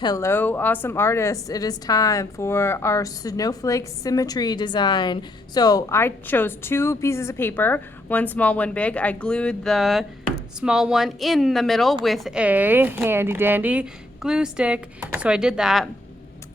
Hello, awesome artists. It is time for our snowflake symmetry design. So I chose two pieces of paper, one small, one big. I glued the small one in the middle with a handy dandy glue stick. So I did that.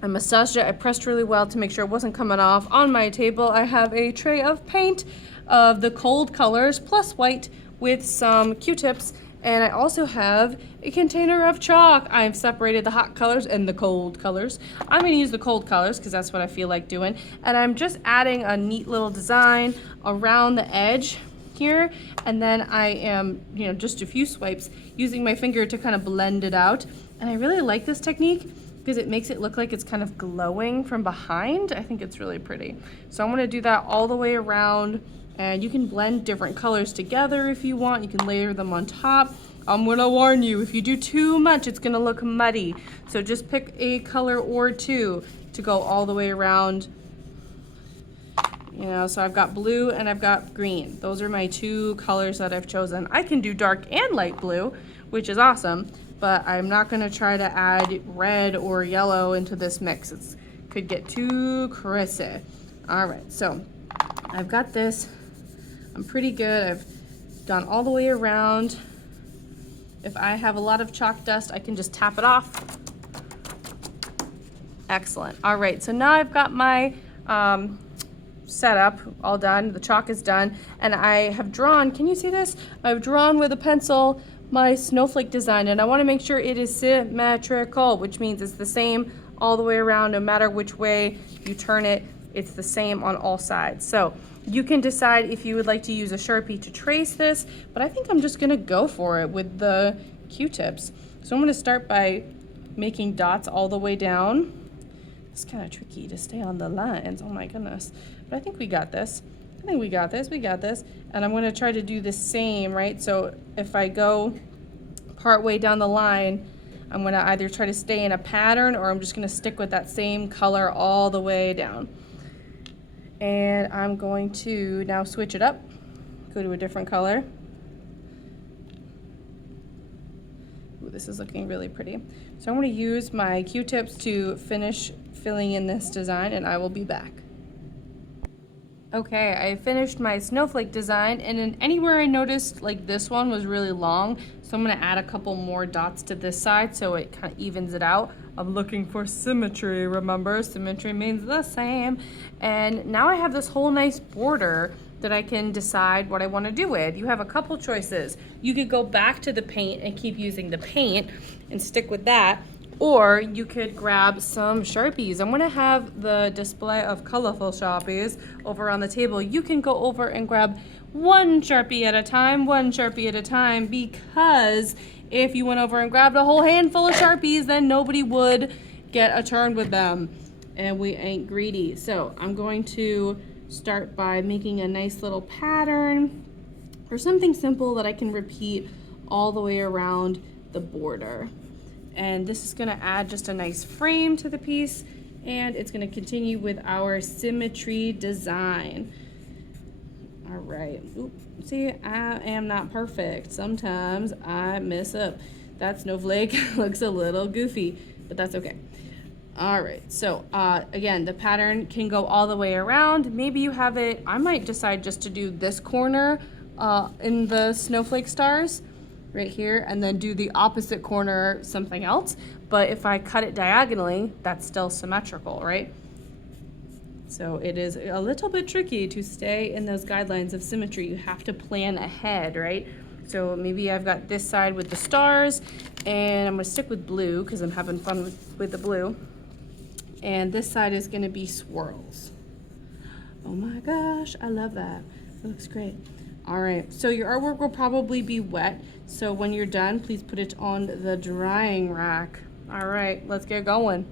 I massaged it. I pressed really well to make sure it wasn't coming off. On my table, I have a tray of paint of the cold colors plus white with some Q-tips. And I also have a container of chalk. I've separated the hot colors and the cold colors. I'm gonna use the cold colors because that's what I feel like doing. And I'm just adding a neat little design around the edge here. And then I am, just a few swipes using my finger to kind of blend it out. And I really like this technique because it makes it look like it's kind of glowing from behind. I think it's really pretty. So I'm gonna do that all the way around. And you can blend different colors together if you want. You can layer them on top. I'm gonna warn you, if you do too much, it's gonna look muddy. So just pick a color or two to go all the way around. So I've got blue and I've got green. Those are my two colors that I've chosen. I can do dark and light blue, which is awesome, but I'm not gonna try to add red or yellow into this mix. It could get too crazy. All right, so I've got this. I'm pretty good. I've gone all the way around. If I have a lot of chalk dust, I can just tap it off. Excellent. All right, so now I've got my setup all done. The chalk is done, and I have drawn, can you see this? I've drawn with a pencil my snowflake design, and I want to make sure it is symmetrical, which means it's the same all the way around. No matter which way you turn it, it's the same on all sides. So you can decide if you would like to use a Sharpie to trace this, but I think I'm just gonna go for it with the Q-tips. So I'm gonna start by making dots all the way down. It's kind of tricky to stay on the lines, oh my goodness. But I think we got this. I think we got this. And I'm gonna try to do the same, right? So if I go part way down the line, I'm gonna either try to stay in a pattern or I'm just gonna stick with that same color all the way down. And I'm going to now switch it up, go to a different color. Ooh, this is looking really pretty. So I'm going to use my Q-tips to finish filling in this design, and I will be back. Okay, I finished my snowflake design, and anywhere I noticed like this one was really long, so I'm going to add a couple more dots to this side so it kind of evens it out. I'm looking for symmetry, remember? Symmetry means the same. And now I have this whole nice border that I can decide what I want to do with. You have a couple choices. You could go back to the paint and keep using the paint and stick with that, or you could grab some Sharpies. I'm gonna have the display of colorful Sharpies over on the table. You can go over and grab one Sharpie at a time, because if you went over and grabbed a whole handful of Sharpies, then nobody would get a turn with them, and we ain't greedy. So I'm going to start by making a nice little pattern or something simple that I can repeat all the way around the border. And this is gonna add just a nice frame to the piece, and it's gonna continue with our symmetry design. All right, oop, see, I am not perfect. Sometimes I mess up. That snowflake looks a little goofy, but that's okay. All right, so again, the pattern can go all the way around. Maybe you have it, I might decide just to do this corner in the snowflake stars right here, and then do the opposite corner something else. But if I cut it diagonally, that's still symmetrical, right? So it is a little bit tricky to stay in those guidelines of symmetry. You have to plan ahead, right? So maybe I've got this side with the stars, and I'm gonna stick with blue because I'm having fun with the blue. And this side is gonna be swirls. Oh my gosh, I love that. It looks great. All right, so your artwork will probably be wet. So when you're done, please put it on the drying rack. All right, let's get going.